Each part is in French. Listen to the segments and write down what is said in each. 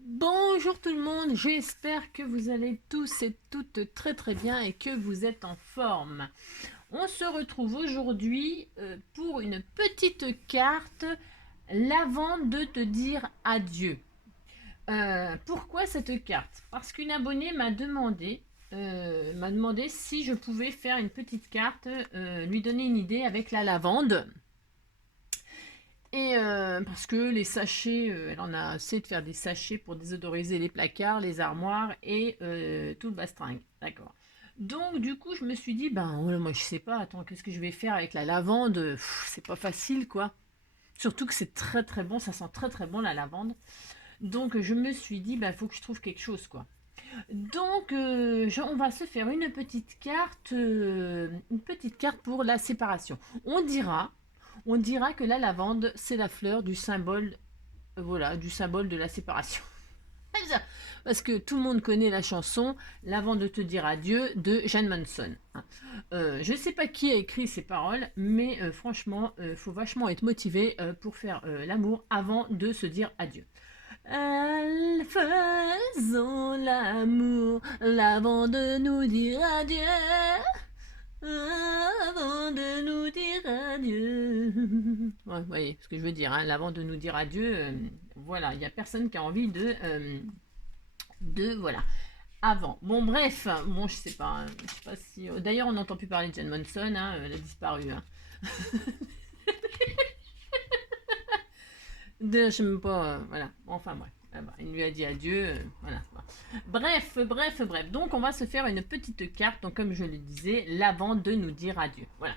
Bonjour tout le monde, j'espère que vous allez tous et toutes très très bien et que vous êtes en forme. On se retrouve aujourd'hui pour une petite carte, l'avant de te dire adieu. Pourquoi cette carte? Parce qu'une abonnée m'a demandé si je pouvais faire une petite carte, lui donner une idée avec la lavande. Et parce que les sachets, elle en a assez de faire des sachets pour désodoriser les placards, les armoires et tout le bastringue. D'accord. Donc du coup, je me suis dit, ben ouais, moi je sais pas, attends, qu'est-ce que je vais faire avec la lavande? C'est pas facile quoi. Surtout que c'est très très bon, ça sent très très bon la lavande. Donc je me suis dit, ben faut que je trouve quelque chose quoi. Donc on va se faire une petite carte pour la séparation. On dira, on dira que la lavande, c'est la fleur du symbole, voilà, du symbole de la séparation. Parce que tout le monde connaît la chanson L'avant de te dire adieu de Jeanne Manson. Je ne sais pas qui a écrit ces paroles, mais franchement, il faut vachement être motivé pour faire l'amour avant de se dire adieu. Faisons l'amour avant de nous dire adieu. Avant de nous dire adieu. Ouais, vous voyez ce que je veux dire, hein, avant de nous dire adieu, voilà, il n'y a personne qui a envie de voilà. Avant. Bon, bref, bon, je sais pas si. D'ailleurs, on n'entend plus parler de Jane Monson, hein, elle a disparu. Hein. Je sais même pas, voilà. Enfin, bref. Ah bah, il lui a dit adieu, voilà. Bref. Donc, on va se faire une petite carte. Donc, comme je le disais, lavande de nous dire adieu. Voilà.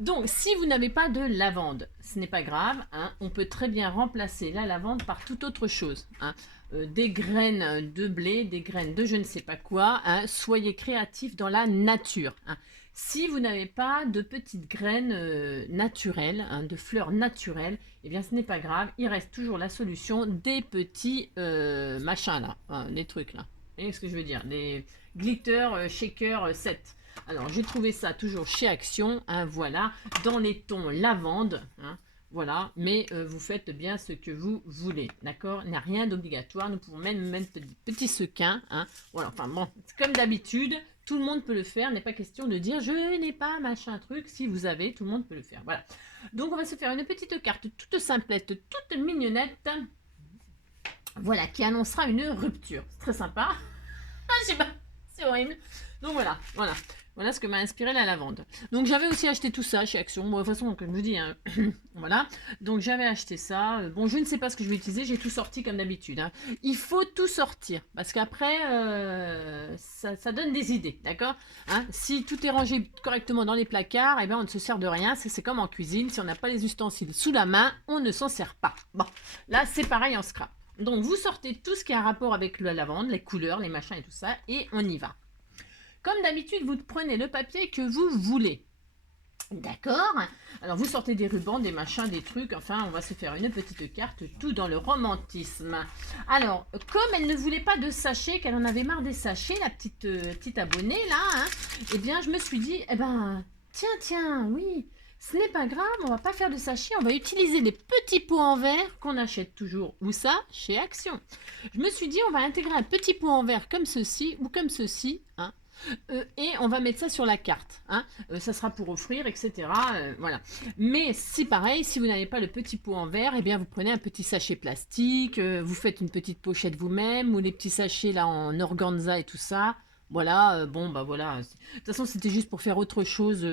Donc, si vous n'avez pas de lavande, ce n'est pas grave. Hein, on peut très bien remplacer la lavande par toute autre chose. Hein. Des graines de blé, des graines de je ne sais pas quoi. Hein, soyez créatifs dans la nature. Hein. Si vous n'avez pas de petites graines naturelles, hein, de fleurs naturelles, eh bien ce n'est pas grave, il reste toujours la solution des petits machins là, hein, des trucs là. Vous voyez ce que je veux dire? Des glitter shaker set. Alors j'ai trouvé ça toujours chez Action, hein, voilà, dans les tons lavande, hein, voilà, mais vous faites bien ce que vous voulez, d'accord? Il n'y a rien d'obligatoire, nous pouvons même mettre des petits sequins, hein, voilà, enfin bon, comme d'habitude, tout le monde peut le faire, n'est pas question de dire je n'ai pas machin truc, si vous avez, tout le monde peut le faire, voilà. Donc on va se faire une petite carte toute simplette, toute mignonnette, voilà, qui annoncera une rupture. C'est très sympa. Ah, je sais pas, c'est horrible. Donc voilà ce que m'a inspiré la lavande. Donc j'avais aussi acheté tout ça chez Action. Bon, de toute façon, comme je vous dis, hein, voilà. Donc j'avais acheté ça. Bon, je ne sais pas ce que je vais utiliser. J'ai tout sorti comme d'habitude. Hein. Il faut tout sortir parce qu'après, ça donne des idées, d'accord? Hein. Si tout est rangé correctement dans les placards, eh ben on ne se sert de rien. C'est comme en cuisine. Si on n'a pas les ustensiles sous la main, on ne s'en sert pas. Bon, là c'est pareil en scrap. Donc vous sortez tout ce qui a un rapport avec la lavande, les couleurs, les machins et tout ça, et on y va. Comme d'habitude, vous prenez le papier que vous voulez. D'accord? Alors vous sortez des rubans, des machins, des trucs, enfin on va se faire une petite carte, tout dans le romantisme. Alors, comme elle ne voulait pas de sachets, qu'elle en avait marre des sachets, la petite abonnée là, hein, eh bien je me suis dit, eh ben, tiens, oui, ce n'est pas grave, on va pas faire de sachets, on va utiliser les petits pots en verre qu'on achète toujours. Où ça? Chez Action. Je me suis dit, on va intégrer un petit pot en verre comme ceci ou comme ceci, hein, et on va mettre ça sur la carte. Hein. Ça sera pour offrir, etc. Voilà. Mais si pareil, si vous n'avez pas le petit pot en verre, eh bien vous prenez un petit sachet plastique, vous faites une petite pochette vous-même, ou les petits sachets là en organza et tout ça. Voilà, bon bah voilà. De toute façon, c'était juste pour faire autre chose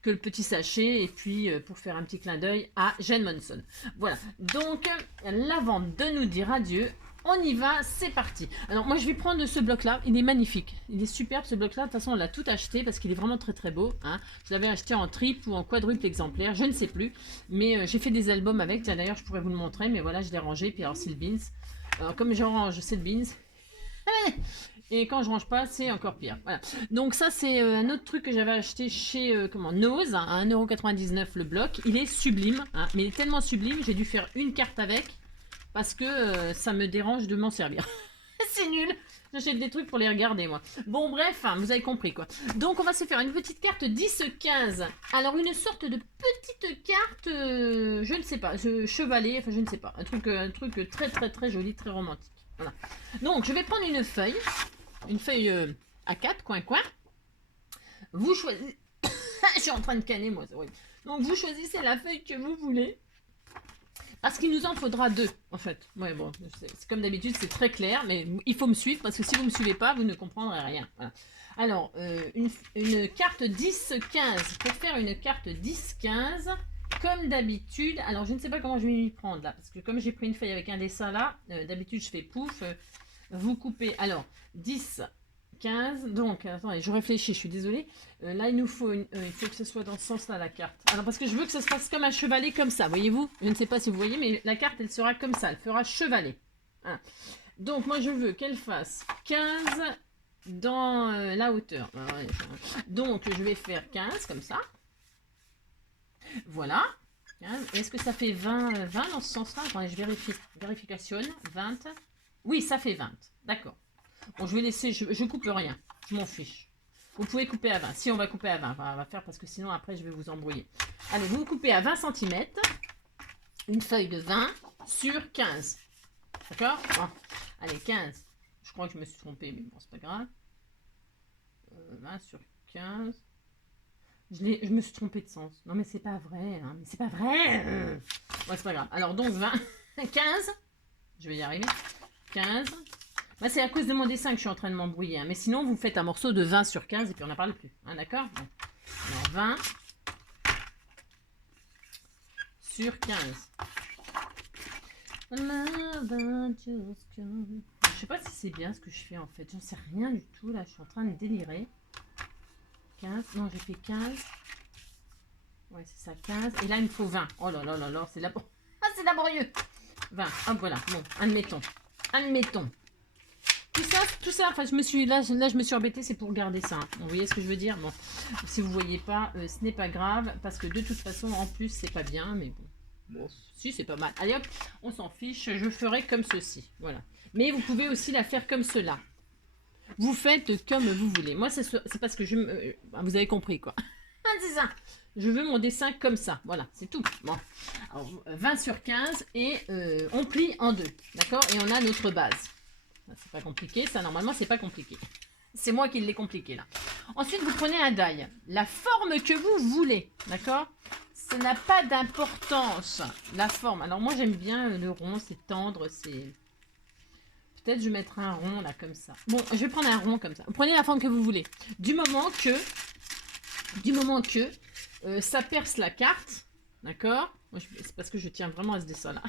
que le petit sachet, et puis pour faire un petit clin d'œil à Jane Monson. Voilà. Donc, l'avant de nous dire adieu. On y va, c'est parti. Alors moi je vais prendre ce bloc là, il est magnifique, il est superbe ce bloc là, de toute façon on l'a tout acheté parce qu'il est vraiment très très beau. Hein. Je l'avais acheté en triple ou en quadruple exemplaire, je ne sais plus, mais j'ai fait des albums avec, d'ailleurs je pourrais vous le montrer, mais voilà je l'ai rangé, puis alors c'est le beans. Alors comme je range c'est le beans, et quand je range pas c'est encore pire. Voilà. Donc ça c'est un autre truc que j'avais acheté chez Nose, hein, à 1,99€ le bloc, il est sublime, hein, mais il est tellement sublime, j'ai dû faire une carte avec, parce que ça me dérange de m'en servir. C'est nul. J'achète des trucs pour les regarder, moi. Bon, bref, hein, vous avez compris, quoi. Donc, on va se faire une petite carte 10-15. Alors, une sorte de petite carte, je ne sais pas, chevalet, enfin, je ne sais pas. Un truc très, très, très joli, très romantique. Voilà. Donc, je vais prendre une feuille A4, coin. Vous choisissez... Je suis en train de canner, moi, c'est horrible. Donc, vous choisissez la feuille que vous voulez. Parce qu'il nous en faudra 2, en fait. Ouais, bon, c'est comme d'habitude, c'est très clair, mais il faut me suivre, parce que si vous ne me suivez pas, vous ne comprendrez rien. Voilà. Alors, une carte 10-15. Pour faire une carte 10-15, comme d'habitude, alors je ne sais pas comment je vais m'y prendre, là, parce que comme j'ai pris une feuille avec un dessin, là, d'habitude, je fais pouf, vous coupez. Alors, 10... 15, donc, attendez, je réfléchis, je suis désolée. Là, il faut que ce soit dans ce sens-là, la carte. Alors, parce que je veux que ça se fasse comme un chevalet, comme ça, voyez-vous? Je ne sais pas si vous voyez, mais la carte, elle sera comme ça, elle fera chevalet. Hein. Donc, moi, je veux qu'elle fasse 15 dans la hauteur. Donc, je vais faire 15, comme ça. Voilà. Est-ce que ça fait 20 dans ce sens-là? Attendez, je vérifie. Vérification, 20. Oui, ça fait 20, d'accord. Bon, je vais laisser, je coupe rien, je m'en fiche. Vous pouvez couper à 20. Si on va couper à 20, on va faire parce que sinon après je vais vous embrouiller. Allez, vous coupez à 20 cm, une feuille de 20 sur 15. D'accord? Bon. Allez, 15. Je crois que je me suis trompée, mais bon, c'est pas grave. 20 sur 15. Je me suis trompée de sens. Non, mais c'est pas vrai. Hein, mais c'est pas vrai. Ouais, c'est pas grave. Alors, donc, 20, 15. Je vais y arriver. 15. Bah, c'est à cause de mon dessin que je suis en train de m'embrouiller. Hein. Mais sinon, vous faites un morceau de 20 sur 15 et puis on n'en parle plus. Hein, d'accord? Bon. Alors, 20 sur 15. Je sais pas si c'est bien ce que je fais en fait. J'en sais rien du tout. Là, je suis en train de délirer. 15. Non, j'ai fait 15. Ouais, c'est ça, 15. Et là, il me faut 20. Oh là là là là, c'est laborieux. Ah, c'est laborieux. 20. Hop, voilà. Bon, admettons. Admettons. Tout ça, enfin, je me suis embêtée, c'est pour garder ça. Hein. Vous voyez ce que je veux dire? Bon, si vous voyez pas, ce n'est pas grave, parce que de toute façon, en plus, c'est pas bien, mais bon. Bon, si, c'est pas mal. Allez hop, on s'en fiche, je ferai comme ceci. Voilà. Mais vous pouvez aussi la faire comme cela. Vous faites comme vous voulez. Moi, c'est parce que vous avez compris, quoi. C'est ça. Je veux mon dessin comme ça. Voilà, c'est tout. Bon. Alors, 20 sur 15 et on plie en deux. D'accord? Et on a notre base. C'est pas compliqué, ça normalement c'est pas compliqué. C'est moi qui l'ai compliqué là. Ensuite vous prenez un die, la forme que vous voulez, d'accord? Ça n'a pas d'importance, la forme. Alors moi j'aime bien le rond, c'est tendre, c'est... Peut-être je vais mettre un rond là comme ça. Bon, je vais prendre un rond comme ça. Vous prenez la forme que vous voulez. Du moment que ça perce la carte, d'accord? C'est parce que je tiens vraiment à ce dessin là.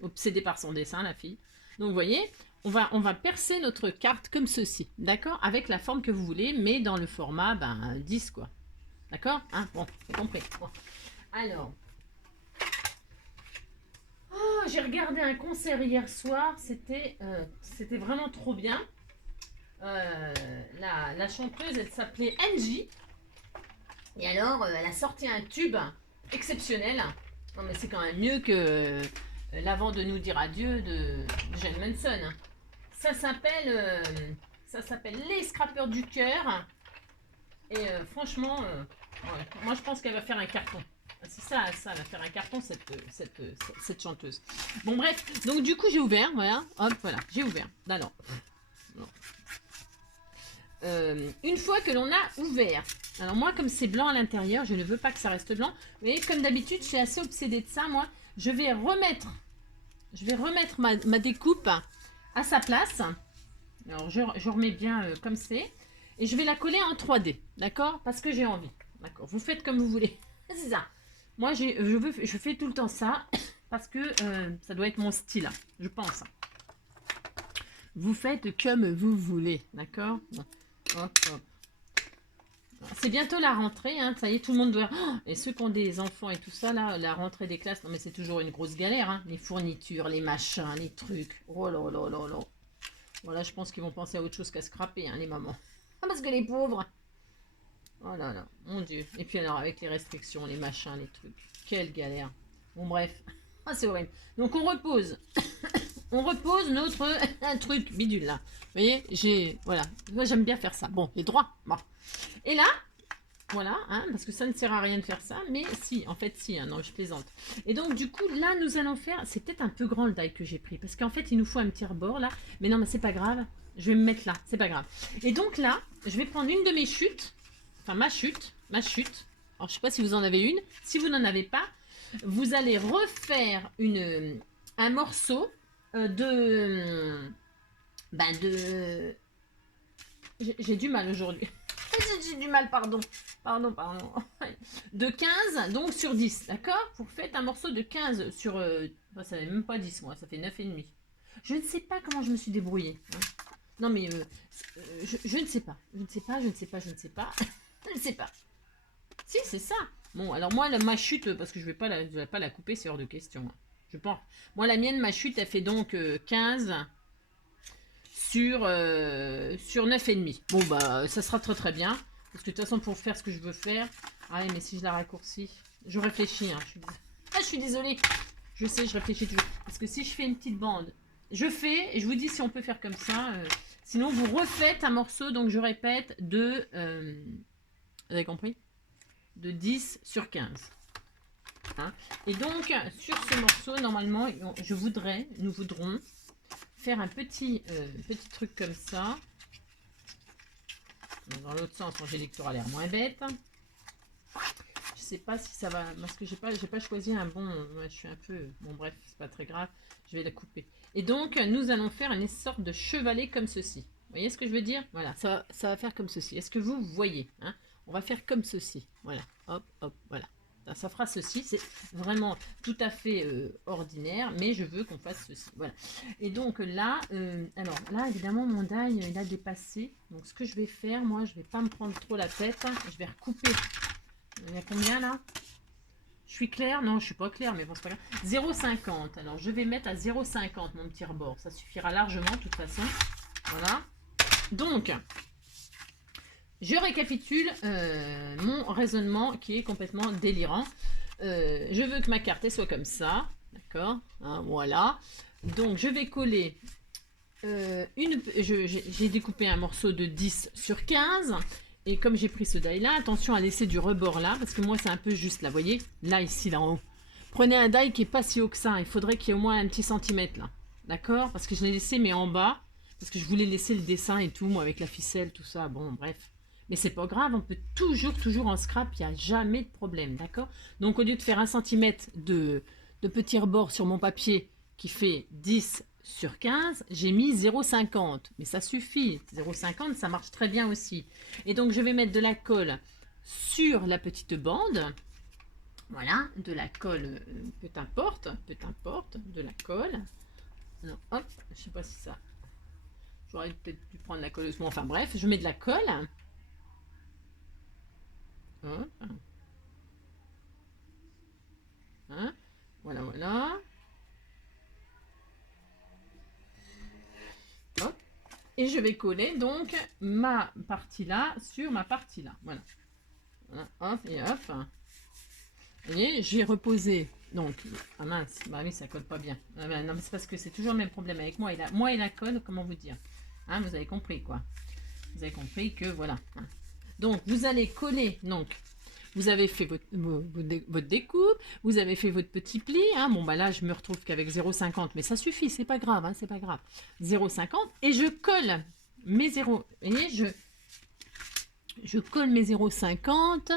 Obsédée par son dessin la fille. Donc vous voyez, on va percer notre carte comme ceci, d'accord? Avec la forme que vous voulez, mais dans le format 10, quoi. D'accord? Hein, bon, c'est compris. Bon. Alors, j'ai regardé un concert hier soir, c'était vraiment trop bien. La chanteuse, elle s'appelait Angie. Et alors, elle a sorti un tube exceptionnel. Non, mais c'est quand même mieux que... l'avant de nous dire adieu de Jane Manson. Ça s'appelle Les Scrappeurs du Cœur. Et franchement, ouais, moi je pense qu'elle va faire un carton. C'est ça, elle va faire un carton cette chanteuse. Bon bref, donc du coup j'ai ouvert, voilà, hop, voilà, j'ai ouvert. Alors, une fois que l'on a ouvert, alors moi comme c'est blanc à l'intérieur, je ne veux pas que ça reste blanc. Mais comme d'habitude, je suis assez obsédée de ça, moi. Je vais remettre ma découpe à sa place. Alors, je remets bien comme c'est. Et je vais la coller en 3D, d'accord? Parce que j'ai envie, d'accord? Vous faites comme vous voulez. C'est ça. Moi, je fais tout le temps ça parce que ça doit être mon style, je pense. Vous faites comme vous voulez, d'accord? Bon. Hop, hop. C'est bientôt la rentrée, hein, ça y est, tout le monde doit... Oh, et ceux qui ont des enfants et tout ça, là, la rentrée des classes, non mais c'est toujours une grosse galère, hein, les fournitures, les machins, les trucs, oh là là là là. Voilà, je pense qu'ils vont penser à autre chose qu'à scraper, hein, les mamans. Ah, parce que les pauvres... Oh là là, mon Dieu. Et puis alors, avec les restrictions, les machins, les trucs, quelle galère. Bon, bref, ah, c'est horrible. Donc, on repose. On repose notre un truc bidule, là. Vous voyez, voilà. Moi, j'aime bien faire ça. Bon, les droits, bon. Et là, Voilà, hein, parce que ça ne sert à rien de faire ça, mais si, en fait si, hein, non je plaisante. Et donc du coup là nous allons faire, c'est peut-être un peu grand le die que j'ai pris, parce qu'en fait il nous faut un petit rebord là, mais non mais c'est pas grave, je vais me mettre là, c'est pas grave. Et donc là, je vais prendre une de mes chutes, enfin ma chute, alors je sais pas si vous en avez une, si vous n'en avez pas, vous allez refaire un morceau de... J'ai du mal aujourd'hui. J'ai du mal, pardon. Pardon. De 15, donc sur 10, d'accord? Vous faites un morceau de 15 sur... ça fait même pas 10, moi, ça fait 9,5. Je ne sais pas comment je me suis débrouillée. Hein. Non, mais je ne sais pas. Je ne sais pas. Je ne sais pas. Si, c'est ça. Bon, alors moi, ma chute, parce que je vais pas la couper, c'est hors de question. Hein. Je pense. Moi, la mienne, ma chute, elle fait donc 15 sur 9,5. Bon, bah, ça sera très très bien. Parce que de toute façon, pour faire ce que je veux faire... Ah ouais, mais si je la raccourcis... Je réfléchis, hein. Je suis désolée. Je sais, je réfléchis toujours. Parce que si je fais une petite bande, je fais, et je vous dis si on peut faire comme ça. Sinon, vous refaites un morceau, donc je répète, vous avez compris? De 10 sur 15. Hein, et donc, sur ce morceau, normalement, nous voudrons faire un petit truc comme ça. Dans l'autre sens, j'ai lecteur a l'air moins bête. Je sais pas si ça va, parce que j'ai pas choisi un bon. Je suis un peu. Bon, bref, c'est pas très grave. Je vais la couper. Et donc, nous allons faire une sorte de chevalet comme ceci. Vous voyez ce que je veux dire? Voilà, ça va faire comme ceci. Est-ce que vous voyez, hein? On va faire comme ceci. Voilà, hop, hop, voilà. Ça fera ceci, c'est vraiment tout à fait ordinaire, mais je veux qu'on fasse ceci. Voilà. Et donc là, alors là, évidemment, mon die, il a dépassé. Donc ce que je vais faire, moi, je vais pas me prendre trop la tête. Je vais recouper. Il y a combien là? Je suis claire? Non, je suis pas claire, mais bon, c'est pas grave. 0,50. Alors je vais mettre à 0,50 mon petit rebord. Ça suffira largement, de toute façon. Voilà. Donc, je récapitule mon raisonnement qui est complètement délirant. Je veux que ma carte elle soit comme ça. D'accord, hein, voilà. Donc, je vais coller j'ai découpé un morceau de 10 sur 15. Et comme j'ai pris ce die-là, attention à laisser du rebord là. Parce que moi, c'est un peu juste là, vous voyez? Là, ici, là en haut. Prenez un die qui est pas si haut que ça. Il faudrait qu'il y ait au moins un petit centimètre là. D'accord? Parce que je l'ai laissé, mais en bas. Parce que je voulais laisser le dessin et tout, moi, avec la ficelle, tout ça. Bon, bref. Mais c'est pas grave, on peut toujours en scrap, il n'y a jamais de problème, d'accord? Donc au lieu de faire 1 centimètre de petit rebord sur mon papier qui fait 10 sur 15, j'ai mis 0,50. Mais ça suffit, 0,50 ça marche très bien aussi. Et donc je vais mettre de la colle sur la petite bande. Voilà, de la colle, peu importe, de la colle. Alors, hop, je sais pas si ça... J'aurais peut-être dû prendre la colleuse. Bon, enfin bref, je mets de la colle. Hop. Hein, voilà. Hop. Et je vais coller donc ma partie là sur ma partie là. Voilà. Hop et hop. Vous voyez, j'ai reposé. Donc, ah mince, bah oui, ça colle pas bien. Ah ben, non, mais c'est parce que c'est toujours le même problème avec moi. Moi et la colle, comment vous dire? Hein, vous avez compris quoi. Vous avez compris que voilà. Hein. Donc, vous allez coller. Donc, vous avez fait votre découpe, vous avez fait votre petit pli. Hein. Bon, bah là, je me retrouve qu'avec 0,50, mais ça suffit, c'est pas grave, hein, c'est pas grave. 0,50 et je colle mes 0. Vous voyez, je colle mes 0,50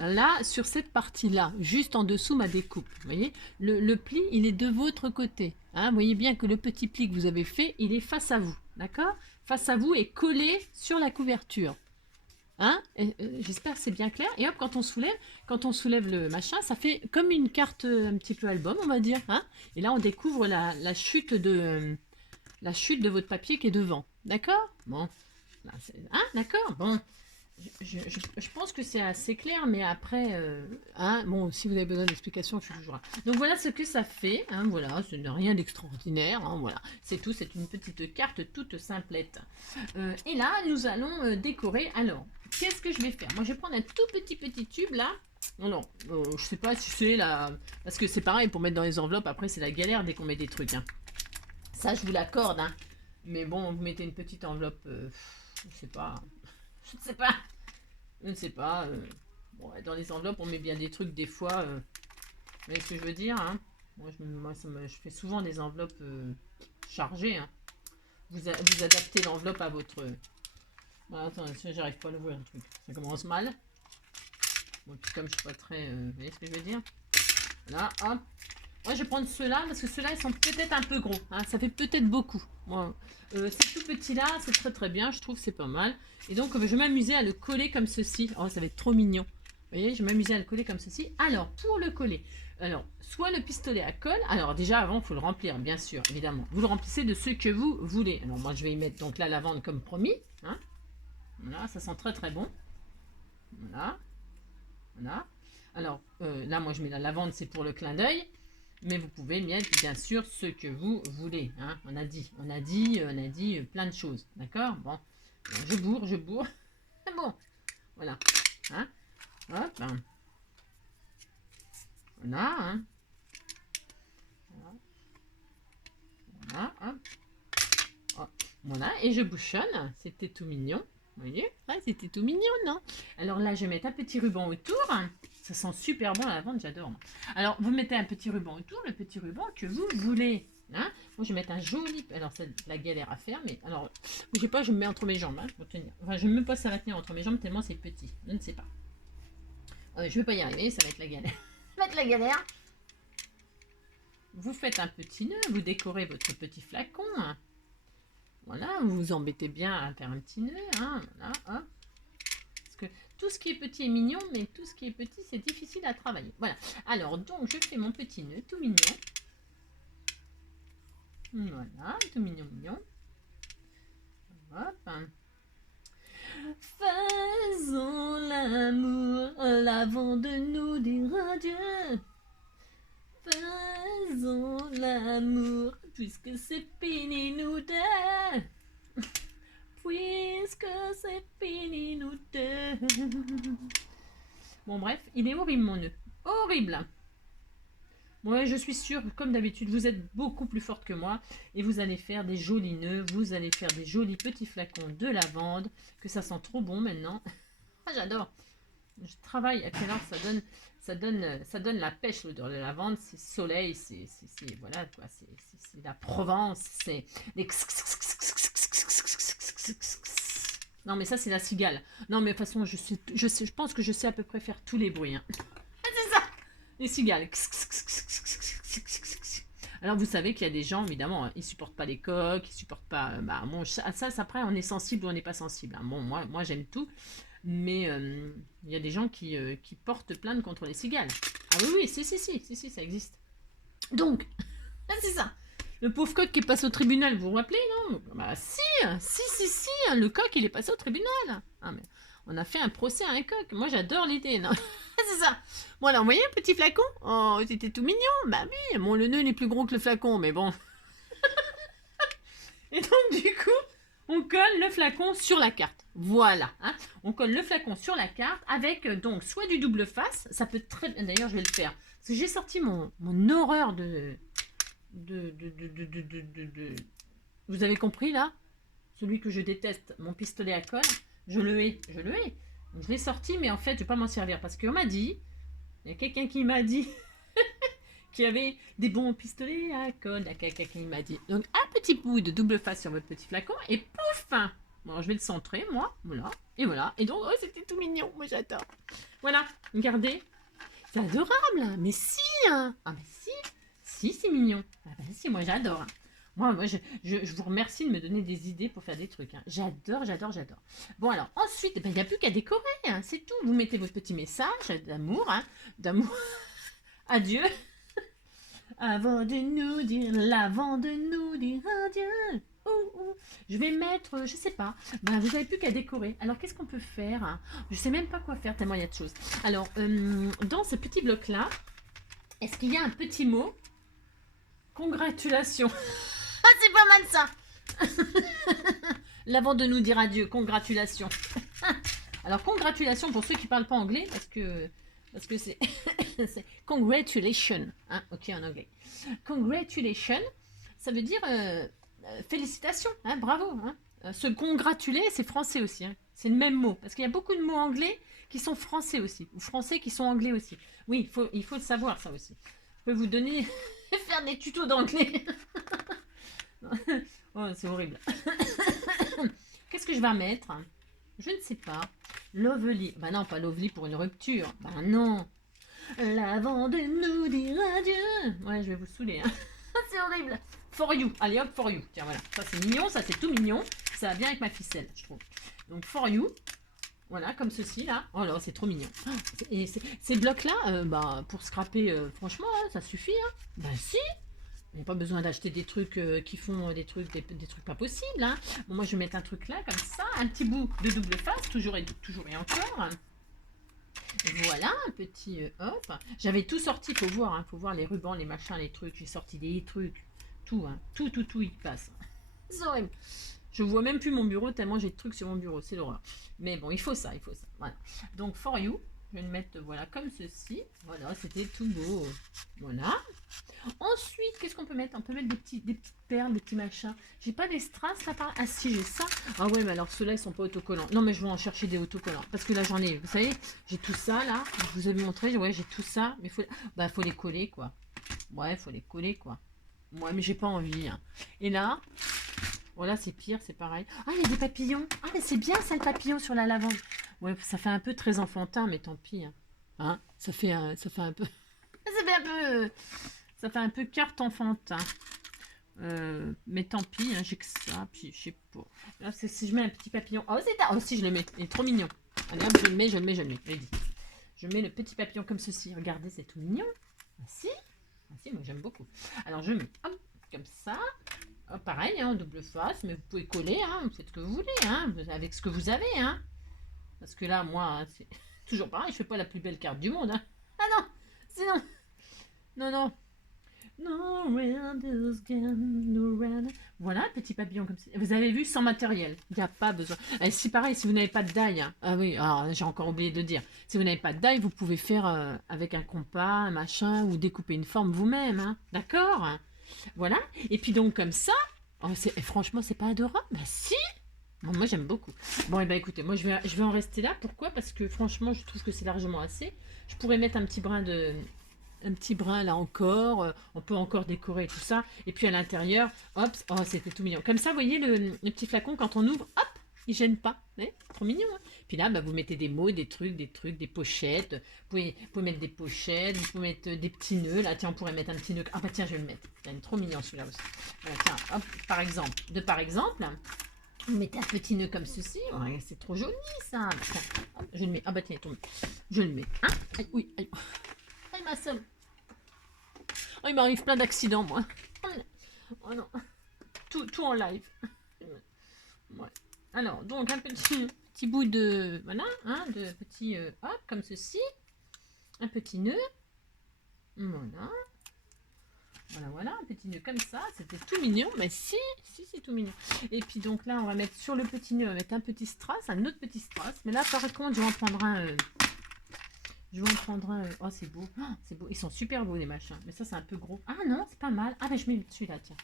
là sur cette partie-là, juste en dessous ma découpe. Vous voyez, le pli, il est de votre côté. Hein. Vous voyez bien que le petit pli que vous avez fait, il est face à vous, d'accord? Face à vous et collé sur la couverture. Hein, j'espère que c'est bien clair. Et hop, quand on soulève le machin, ça fait comme une carte un petit peu album, on va dire. Hein, et là, on découvre la chute de votre papier qui est devant. D'accord? Bon. Hein, d'accord? Bon. Je pense que c'est assez clair, mais après, hein, bon, si vous avez besoin d'explications, je suis toujours là. Donc voilà ce que ça fait. Hein, voilà, ce n'est rien d'extraordinaire. Hein, voilà, c'est tout. C'est une petite carte toute simplette. Et là, nous allons décorer. Alors, qu'est-ce que je vais faire? Moi, je vais prendre un tout petit tube là. Non, je sais pas si c'est là, parce que c'est pareil pour mettre dans les enveloppes. Après, c'est la galère dès qu'on met des trucs. Hein. Ça, je vous l'accorde. Hein. Mais bon, vous mettez une petite enveloppe. Je sais pas. Je ne sais pas. Je ne sais pas. Bon, dans les enveloppes, on met bien des trucs des fois. Vous voyez ce que je veux dire, hein? Moi, je fais souvent des enveloppes chargées. Hein. Vous adaptez l'enveloppe à votre... Bon, attends, j'arrive pas à l'ouvrir le truc. Ça commence mal. Bon, puis comme je suis pas très... vous voyez ce que je veux dire? Là, hop. Moi, je vais prendre ceux-là parce que ceux-là, ils sont peut-être un peu gros. Hein, ça fait peut-être beaucoup. Moi, ces tout petits-là, c'est très très bien. Je trouve que c'est pas mal. Et donc, je vais m'amuser à le coller comme ceci. Oh, ça va être trop mignon. Vous voyez, je vais m'amuser à le coller comme ceci. Alors, pour le coller, alors, soit le pistolet à colle. Alors, déjà, avant, il faut le remplir, bien sûr, évidemment. Vous le remplissez de ce que vous voulez. Alors, moi, je vais y mettre donc la lavande comme promis. Hein. Voilà, ça sent très très bon. Voilà. Voilà. Alors, là, moi, je mets la lavande, c'est pour le clin d'œil. Mais vous pouvez mettre, bien sûr, ce que vous voulez. Hein. On a dit plein de choses. D'accord? Bon, je bourre. C'est bon. Voilà. Hein? Hop. Voilà. Hein. Voilà. Hop. Hop. Voilà. Et je bouchonne. C'était tout mignon. Vous voyez? Ouais, c'était tout mignon, non? Alors là, je vais mettre un petit ruban autour. Ça sent super bon la lavande, j'adore. Alors, vous mettez un petit ruban autour, le petit ruban que vous voulez. Hein. Moi, je vais mettre un joli... Alors, c'est la galère à faire, mais... Alors, je sais pas, je me mets entre mes jambes, hein, pour tenir. Enfin, je ne me pose à tenir entre mes jambes tellement c'est petit. Je ne sais pas. Je ne vais pas y arriver, ça va être la galère. Ça va être la galère. Vous faites un petit nœud, vous décorez votre petit flacon. Hein. Voilà, vous vous embêtez bien à faire un petit nœud. Hein, voilà, hop. Parce que tout ce qui est petit est mignon, mais tout ce qui est petit, c'est difficile à travailler. Voilà. Alors, donc, je fais mon petit nœud tout mignon. Voilà, tout mignon, mignon. Hop. Faisons l'amour, l'avant de nous dire adieu. Faisons l'amour, puisque c'est fini nous deux. Puisque c'est fini nous deux. Bon bref, il est horrible mon nœud. Horrible. Ouais, je suis sûre, comme d'habitude, vous êtes beaucoup plus forte que moi. Et vous allez faire des jolis nœuds. Vous allez faire des jolis petits flacons de lavande. Que ça sent trop bon maintenant. Ah, j'adore. Je travaille. À quelle heure ça donne la pêche, l'odeur de lavande. C'est soleil. C'est voilà quoi. C'est la Provence. C'est les... Non, mais ça, c'est la cigale. Non, mais de toute façon, je pense que je sais à peu près faire tous les bruits. Hein. C'est ça. Les cigales. Alors vous savez qu'il y a des gens, évidemment, ils supportent pas les coques, ils supportent pas... Bah, bon, ça, après, on est sensible ou on n'est pas sensible. Hein. Bon, moi j'aime tout, mais il y a des gens qui portent plainte contre les cigales. Ah oui, si, ça existe. Donc, c'est ça. Le pauvre coq qui est passé au tribunal, vous vous rappelez, non? Bah si, le coq, il est passé au tribunal. Ah, mais on a fait un procès à un coq. Moi, j'adore l'idée, non? C'est ça. Bon, alors, vous voyez, un petit flacon? Oh, c'était tout mignon. Bah oui, bon, le nœud, il est plus gros que le flacon, mais bon. Et donc, du coup, on colle le flacon sur la carte. Voilà. Hein. On colle le flacon sur la carte avec, donc, soit du double face. Ça peut très... D'ailleurs, je vais le faire. Parce que j'ai sorti mon horreur de... Vous avez compris, là? Celui que je déteste, mon pistolet à colle. Je le hais. Donc, je l'ai sorti, mais en fait, je ne vais pas m'en servir. Parce qu'on m'a dit... Il y a quelqu'un qui m'a dit... qu'il y avait des bons pistolets à colle. Il y a quelqu'un qui m'a dit. Donc, un petit bout de double face sur votre petit flacon. Et pouf! Bon, je vais le centrer, moi. Voilà. Et voilà. Et donc, oh, c'était tout mignon. Moi, j'adore. Voilà. Regardez. C'est adorable. Mais si, hein. Ah, mais si. Si, c'est mignon. Ah, ben, si, moi, j'adore. Moi, je vous remercie de me donner des idées pour faire des trucs. Hein. J'adore. Bon, alors, ensuite, il n'y a plus qu'à décorer. Hein. C'est tout. Vous mettez votre petit message d'amour. Hein. D'amour. Adieu. Avant de nous dire, l'avant de nous dire adieu. Je vais mettre, je sais pas. Ben, vous n'avez plus qu'à décorer. Alors, qu'est-ce qu'on peut faire? Hein? Je sais même pas quoi faire, tellement il y a de choses. Alors, dans ce petit bloc-là, est-ce qu'il y a un petit mot? Congratulations. Ah, c'est pas mal ça. L'avant de nous dire adieu, congratulations. Alors, congratulations pour ceux qui parlent pas anglais, parce que c'est congratulations, hein, ok en anglais. Congratulations, ça veut dire félicitations, hein, bravo. Hein. Se congratuler, c'est français aussi. Hein. C'est le même mot. Parce qu'il y a beaucoup de mots anglais qui sont français aussi. Ou français qui sont anglais aussi. Oui, il faut le savoir, ça aussi. Je peux vous donner... faire des tutos d'anglais. Oh, c'est horrible. Qu'est-ce que je vais mettre? Je ne sais pas. Lovely. Bah non, pas lovely pour une rupture. Bah non. L'avant de nous dire adieu. Ouais, je vais vous saouler. Hein. C'est horrible. For you. Allez hop, for you. Tiens, voilà. Ça, c'est mignon. Ça, c'est tout mignon. Ça va bien avec ma ficelle, je trouve. Donc, for you. Voilà, comme ceci, là. Oh là, c'est trop mignon. Et ces blocs-là, bah, pour scraper, franchement, hein, ça suffit. Hein. Bah si. Il n'y a pas besoin d'acheter des trucs qui font des trucs pas possibles. Hein. Bon, moi, je vais mettre un truc là, comme ça. Un petit bout de double face, toujours et encore. Voilà, un petit hop. J'avais tout sorti, faut voir. Hein, faut voir les rubans, les machins, les trucs. J'ai sorti des trucs. Tout, hein. Tout, il passe. C'est horrible. Je vois même plus mon bureau tellement j'ai de trucs sur mon bureau. C'est l'horreur. Mais bon, il faut ça. Voilà. Donc, for you. Je vais le mettre, voilà, comme ceci. Voilà, c'était tout beau. Voilà. Ensuite, qu'est-ce qu'on peut mettre? On peut mettre des petites perles, des petits machins. J'ai pas des strass là par... Ah si, j'ai ça. Ah ouais, mais alors ceux-là, ils sont pas autocollants. Non, mais je vais en chercher des autocollants. Parce que là, j'en ai, vous savez, j'ai tout ça là. Je vous ai montré, ouais, j'ai tout ça. Mais faut les coller, quoi. Ouais, faut les coller, quoi. Ouais, mais j'ai pas envie. Hein. Et là, voilà, c'est pire, c'est pareil. Ah, il y a des papillons. Ah, mais c'est bien ça, le papillon sur la lavande. Ouais, ça fait un peu très enfantin, mais tant pis. Hein, ça fait un peu... Ça fait un peu carte enfantin. Mais tant pis, hein, j'ai que ça. Puis je sais pas. Là, si je mets un petit papillon. Oh, si je le mets. Il est trop mignon. Allez, hop, je le mets. Je mets le petit papillon comme ceci. Regardez, c'est tout mignon. Ah si, moi j'aime beaucoup. Alors je mets hop, comme ça. Oh, pareil, hein, double face, mais vous pouvez coller, hein, vous faites ce que vous voulez, hein, avec ce que vous avez. Hein. Parce que là, moi, hein, c'est toujours pareil, je fais pas la plus belle carte du monde. Hein. Ah non, sinon. Non. Voilà, petit papillon comme ça. Vous avez vu, sans matériel. Il n'y a pas besoin. Et si pareil, si vous n'avez pas de die, hein. Ah oui, alors j'ai encore oublié de dire. Si vous n'avez pas de die, vous pouvez faire avec un compas, un machin, ou découper une forme vous-même. Hein. D'accord? Voilà. Et puis donc comme ça, et franchement, c'est pas adorable? Bah si. Bon, moi j'aime beaucoup. Bon, et ben écoutez, moi je vais en rester là. Pourquoi? Parce que franchement, je trouve que c'est largement assez. Je pourrais mettre un petit brin là encore, on peut encore décorer tout ça, et puis à l'intérieur, hop, oh c'était tout mignon, comme ça vous voyez le petit flacon quand on ouvre, hop, il gêne pas, trop mignon, hein. Puis là bah, vous mettez des mots, des trucs, des pochettes, vous pouvez mettre des pochettes, vous pouvez mettre des petits nœuds, là tiens on pourrait mettre un petit nœud, ah bah tiens je vais le mettre, il est trop mignon celui-là aussi, voilà, tiens, hop, par exemple, vous mettez un petit nœud comme ceci, ouais, c'est trop joli ça, tiens, hop, je le mets, ah bah tiens il tombe, je le mets, hein, aïe, oui, aïe. Ma somme. Oh, il m'arrive plein d'accidents, moi. Oh non. Tout en live. Ouais. Alors, donc, un petit bout de... Voilà, hein, de petit... hop, comme ceci. Un petit nœud. Voilà. Voilà, un petit nœud comme ça. C'était tout mignon, mais si, c'est tout mignon. Et puis, donc là, on va mettre sur le petit nœud, on va mettre un petit strass, un autre petit strass. Mais là, par contre, je vais en prendre un... Oh, c'est beau. Oh, c'est beau. Ils sont super beaux, les machins. Mais ça, c'est un peu gros. Ah non, c'est pas mal. Ah, mais je mets celui-là, tiens.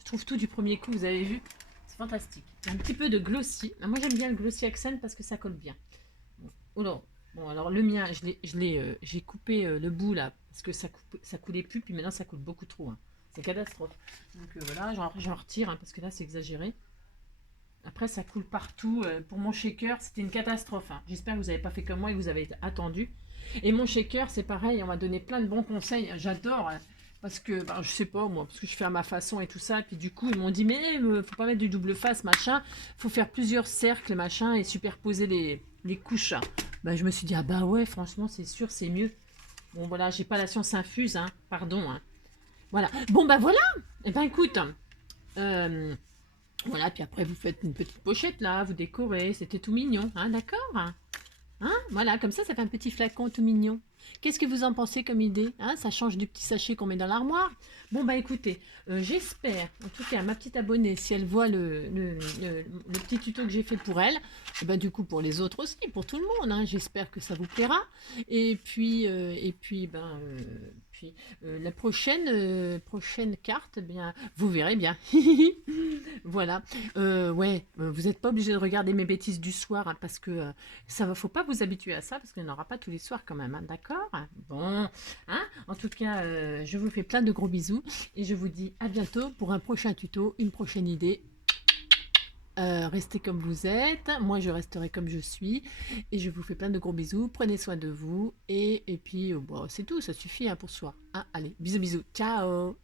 Je trouve tout du premier coup, vous avez vu. C'est fantastique. Un petit peu de glossy. Ah, moi, j'aime bien le glossy accent parce que ça colle bien. Bon, oh là. Bon, alors, le mien, j'ai coupé le bout, là, parce que ça coulait plus. Puis maintenant, ça coule beaucoup trop. Hein. C'est catastrophe. Donc, voilà, j'en retire, hein, parce que là, c'est exagéré. Après, ça coule partout. Pour mon shaker, c'était une catastrophe. Hein. J'espère que vous n'avez pas fait comme moi et que vous avez attendu. Et mon shaker, c'est pareil. On m'a donné plein de bons conseils. J'adore. Hein, parce que, ben, je sais pas moi, parce que je fais à ma façon et tout ça. Et puis du coup, ils m'ont dit, mais faut pas mettre du double face, machin. Faut faire plusieurs cercles, machin, et superposer les couches. Hein. Ben, je me suis dit, ah bah ouais, franchement, c'est sûr, c'est mieux. Bon, voilà, j'ai pas la science infuse. Hein, pardon. Hein. Voilà. Bon, bah voilà. Et ben écoute. Voilà, puis après vous faites une petite pochette là, vous décorez, c'était tout mignon, hein, d'accord? Hein, voilà, comme ça fait un petit flacon tout mignon. Qu'est-ce que vous en pensez comme idée? Hein, ça change du petit sachet qu'on met dans l'armoire. Bon bah écoutez, j'espère, en tout cas ma petite abonnée, si elle voit le petit tuto que j'ai fait pour elle, et ben du coup pour les autres aussi, pour tout le monde, hein, j'espère que ça vous plaira. Et puis puis la prochaine carte, eh bien, vous verrez bien. Voilà. Ouais, vous n'êtes pas obligé de regarder mes bêtises du soir, hein, parce que ça va, faut pas vous habituer à ça, parce qu'il n'y en aura pas tous les soirs quand même, hein, d'accord? Bon, hein, en tout cas, je vous fais plein de gros bisous et je vous dis à bientôt pour un prochain tuto, une prochaine idée. Restez comme vous êtes, moi je resterai comme je suis et je vous fais plein de gros bisous, prenez soin de vous et puis bon, c'est tout, ça suffit, hein, pour soi, hein. Allez, bisous bisous, ciao.